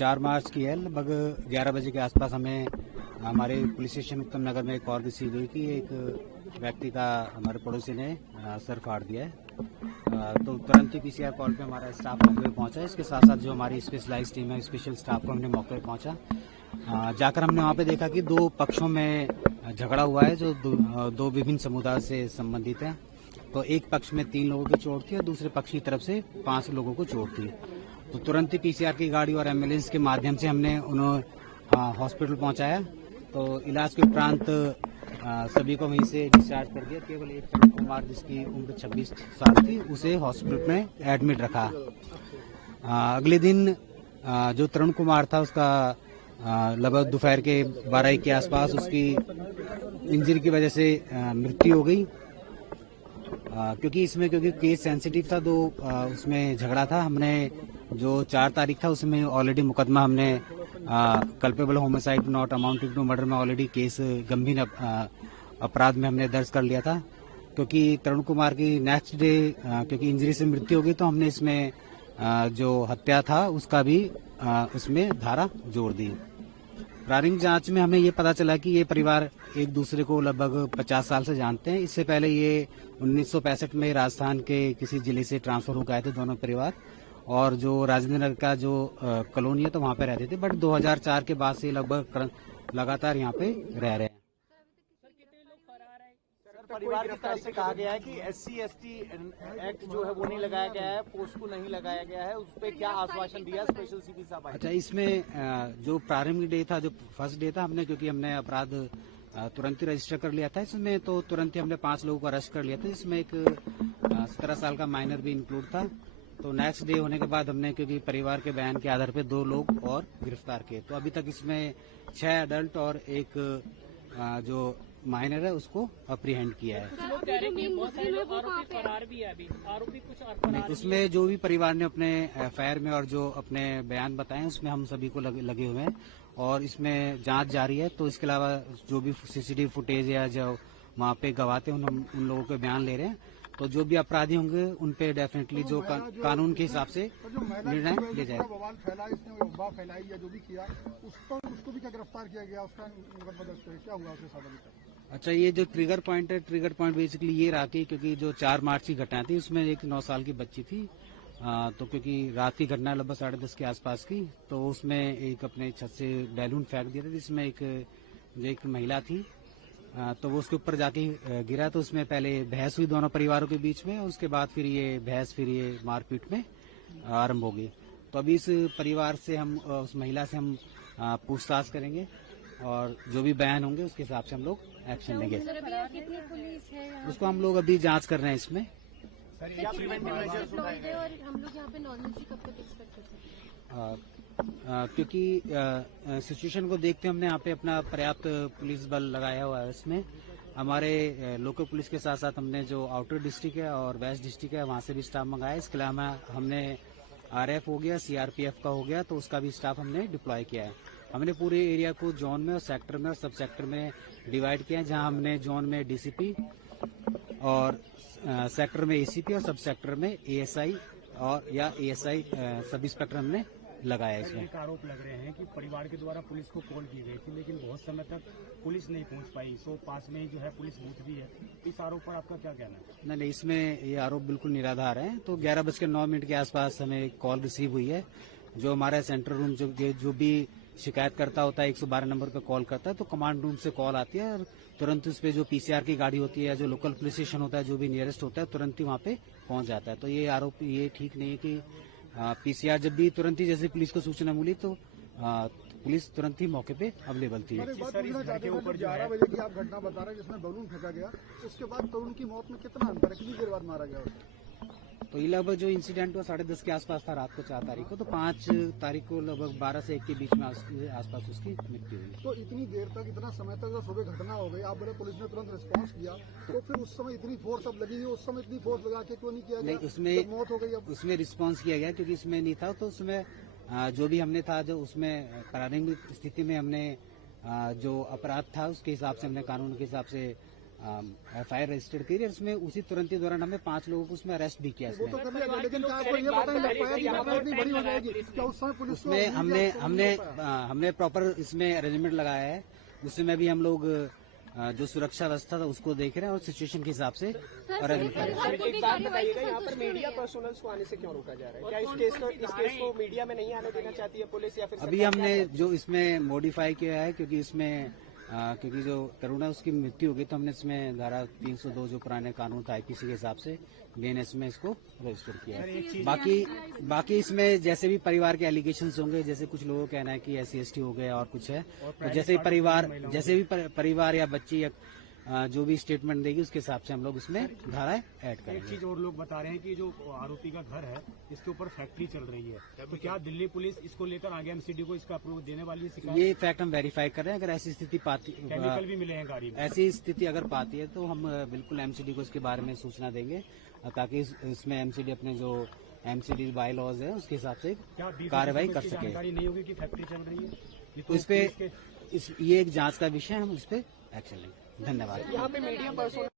4 मार्च की है, लगभग 11 बजे के आसपास हमें हमारे पुलिस स्टेशन उत्तम नगर में एक कॉल रिसीव हुई कि एक व्यक्ति का हमारे पड़ोसी ने सर फाड़ दिया है। तो तुरंत ही पीसीआर कॉल पे हमारा स्टाफ मौके पे पहुंचा। इसके साथ साथ जो हमारी स्पेशलाइज टीम है, स्पेशल स्टाफ को हमने मौके पे पहुंचा। जाकर हमने वहां पे देखा कि दो पक्षों में झगड़ा हुआ है जो दो विभिन्न समुदाय से संबंधित है। तो एक पक्ष में 3 लोगों की चोट थी और दूसरे पक्ष की तरफ से 5 लोगों को चोट थी। तो तुरंत ही पीसीआर की गाड़ी और एम्बुलेंस के माध्यम से हमने उन्हें हॉस्पिटल पहुंचाया। तो इलाज के उपरांत सभी को वहीं से डिस्चार्ज कर दिया। केवल एक तरुण कुमार जिसकी उम्र 26 साल थी उसे हॉस्पिटल में एडमिट रखा। अगले दिन जो तरुण कुमार था उसका लगभग दोपहर के 12 के आसपास उसकी इंजरी की वजह से मृत्यु हो गई। क्योंकि केस सेंसिटिव था, तो उसमें झगड़ा था। हमने जो 4 तारीख था उसमें ऑलरेडी मुकदमा हमने culpable homicide not amounting to murder में ऑलरेडी केस गंभीर अपराध में हमने दर्ज कर लिया था। क्योंकि तरुण कुमार की नेक्स्ट डे क्योंकि इंजरी से मृत्यु हो गई, तो हमने इसमें जो हत्या था उसका भी उसमें धारा जोड़ दी। प्रारंभिक जांच में हमें ये पता चला कि ये परिवार एक दूसरे को लगभग 50 साल से जानते हैं। इससे पहले ये 1965 में राजस्थान के किसी जिले से ट्रांसफर होकर आए थे दोनों परिवार, और जो राजेंद्र नगर का जो कॉलोनी है तो वहाँ पे रहते थे। बट 2004 के बाद से लगभग लगातार यहाँ पे रह रहे हैं। परिवार की तरफ से कहा गया है कि SC/ST एक्ट जो है वो नहीं लगाया गया है, पोस्को नहीं लगाया गया है, उस पर क्या आश्वासन दिया स्पेशल सीपी साहब? अच्छा, इसमें जो प्रारंभिक डे था, जो फर्स्ट डे था, क्योंकि हमने अपराध तुरंत ही रजिस्टर कर लिया था इसमें, तो तुरंत ही हमने 5 लोगों को अरेस्ट कर लिया था, जिसमें एक 17 साल का माइनर भी इंक्लूड था। तो नेक्स्ट डे होने के बाद हमने, क्योंकि परिवार के बयान के आधार पर 2 लोग और गिरफ्तार किए। तो अभी तक इसमें 6 अडल्ट और एक जो माइनर है उसको अप्रीहेंड किया है। कुछ लोग कह रहे हैं कि बहुत सारे लोग आरोपी फरार भी है, अभी आरोपी कुछ फरार। उसमें जो भी परिवार ने अपने एफआईआर में और जो अपने बयान बताए उसमें हम सभी को लगे हुए हैं और इसमें जांच जारी है। तो इसके अलावा जो भी सीसीटीवी फुटेज या जो वहाँ पे गवाते हैं उन लोगों के बयान ले रहे हैं। तो जो भी अपराधी होंगे उन पे डेफिनेटली जो कानून के हिसाब से निर्णय ले जाएगा। बवाल फैला, इसने अफवाह फैलाई या जो भी किया उसको भी क्या गिरफ्तार किया गया? उसका मुकदमा दर्ज है, क्या हुआ उसके साथ? अच्छा, ये जो ट्रिगर पॉइंट है, ट्रिगर पॉइंट बेसिकली ये रहा कि क्योंकि जो 4 मार्च की घटना थी उसमें एक 9 साल की बच्ची थी। तो क्योंकि रात की घटना लगभग 10:30 के आसपास की, तो उसमें एक अपने छत से बैलून फेंक दिया था जिसमें एक महिला थी। तो वो उसके ऊपर जाके गिरा। तो उसमें पहले बहस हुई दोनों परिवारों के बीच में, उसके बाद फिर ये मारपीट में आरंभ हो गई। तो अभी इस परिवार से हम, उस महिला से हम पूछताछ करेंगे और जो भी बयान होंगे उसके हिसाब से हम लोग एक्शन लेंगे। कितनी पुलिस है? उसको हम लोग अभी जांच कर रहे हैं इसमें। और हम लोग यहाँ पे नॉर्मल कब तक एक्सपेक्ट कर सकते हैं? क्योंकि सिचुएशन को देखते हमने यहाँ पे अपना पर्याप्त पुलिस बल लगाया हुआ है। इसमें हमारे लोकल पुलिस के साथ साथ हमने जो आउटर डिस्ट्रिक्ट है और वेस्ट डिस्ट्रिक्ट है वहाँ से भी स्टाफ मंगाया। इसके अलावा हमने RF हो गया, CRPF का हो गया, तो उसका भी स्टाफ हमने डिप्लॉय किया है। हमने पूरे एरिया को जोन में और सेक्टर में और सब सेक्टर में डिवाइड किया है, जहाँ हमने जोन में DCP और सेक्टर में ACP और सब सेक्टर में ASI और या ASI सब इंस्पेक्टर हमने लगाया। इसमें एक आरोप लग रहे हैं कि परिवार के द्वारा पुलिस को कॉल की गई थी लेकिन बहुत समय तक पुलिस नहीं पहुंच पाई। सो पास में ही जो है पुलिस बूथ भी है। इस आरोप पर आपका क्या कहना है? नहीं, इसमें ये आरोप बिल्कुल निराधार है। तो 11:09 के आसपास हमें कॉल रिसीव हुई है। जो हमारा सेंट्रल रूम जो भी शिकायतकर्ता होता है 112 नंबर पर कॉल करता है, तो कमांड रूम से कॉल आती है और तुरंत उस पर जो PCR की गाड़ी होती है या जो लोकल पुलिस स्टेशन होता है जो भी नियरेस्ट होता है तुरंत ही वहाँ पे पहुंच जाता है। तो ये आरोप ये ठीक नहीं है कि PCR जब भी तुरंत ही जैसे पुलिस को सूचना मिली तो पुलिस तुरंत ही मौके पे अवेलेबल थी। 11 बजे की आप घटना बता रहे हैं जिसमें बैलून फेंका गया, उसके बाद तरुण की मौत में कितना अंतर है? कितनी देर बाद मारा गया उसे? तो ये लगभग जो इंसिडेंट हुआ 10:30 के आसपास था रात को 4 तारीख को। तो 5 तारीख को लगभग 12 से 1 के बीच में आसपास उसकी मृत्यु हुई। तो इतनी देर तक, इतना समय तक जब सुबह घटना हो गई, आप बोले पुलिस ने तुरंत रिस्पांस किया, तो फिर उस समय इतनी फोर्स अब लगी, उस समय इतनी फोर्स लगा के क्यों नहीं किया गया? उसमें मौत हो गई, अब उसमें रिस्पांस किया गया क्योंकि इसमें नहीं था। तो उसमें जो भी हमने था, जो उसमें प्रारंभिक स्थिति में हमने जो अपराध था उसके हिसाब से हमने कानून के हिसाब से FIR रजिस्टर्ड की, उसमें उसी तुरंत ही दौरान हमने 5 लोगों को उसमें अरेस्ट भी किया। वो तो कर लिया, लेकिन क्या आपको ये पता है FIR की मात्रा इतनी बड़ी हो जाएगी क्या उस समय पुलिस को? उसमें हमने प्रॉपर इसमें अरेंजमेंट लगाया है। उसमें भी हम लोग जो सुरक्षा व्यवस्था था उसको देख रहे हैं और सिचुएशन के हिसाब से अरेंज कर रहे हैं। एक बात बताइएगा, यहाँ पर मीडिया पर्सनल्स को आने से क्यों रोका जा रहा है? क्या इस केस को मीडिया में नहीं आने देना चाहती है पुलिस, या फिर अभी हमने जो इसमें मॉडिफाई किया है, क्योंकि इसमें क्योंकि जो तरुण है उसकी मृत्यु हो गई, तो हमने इसमें धारा 302 जो पुराने कानून था IPC के हिसाब से BNS में इसको रजिस्टर किया है। बाकी इसमें जैसे भी परिवार के एलिगेशंस होंगे, जैसे कुछ लोगों का कहना है कि SC ST हो गया और कुछ है, तो जैसे भी परिवार या बच्ची या जो भी स्टेटमेंट देगी उसके हिसाब से हम लोग इसमें धाराएं ऐड एक करेंगे। चीज और लोग बता रहे हैं कि जो आरोपी का घर है इसके ऊपर फैक्ट्री चल रही है, तो क्या दिल्ली पुलिस इसको लेकर आगे MCD को इसका अप्रूवल देने वाली है? शिकायत ये फैक्ट हम वेरीफाई कर रहे हैं। अगर ऐसी स्थिति केमिकल भी मिले हैं गाड़ी में, ऐसी स्थिति अगर पाती है तो हम बिल्कुल MCD को इसके बारे में सूचना देंगे, ताकि इसमें MCD अपने जो MCD बाय लॉज है उसके हिसाब से कार्रवाई कर सके। जानकारी नहीं होगी कि फैक्ट्री चल रही है, तो इस पे ये एक जांच का विषय है, हम उस पर एक्शन लेंगे। धन्यवाद। यहाँ पे मीडिया पर्सन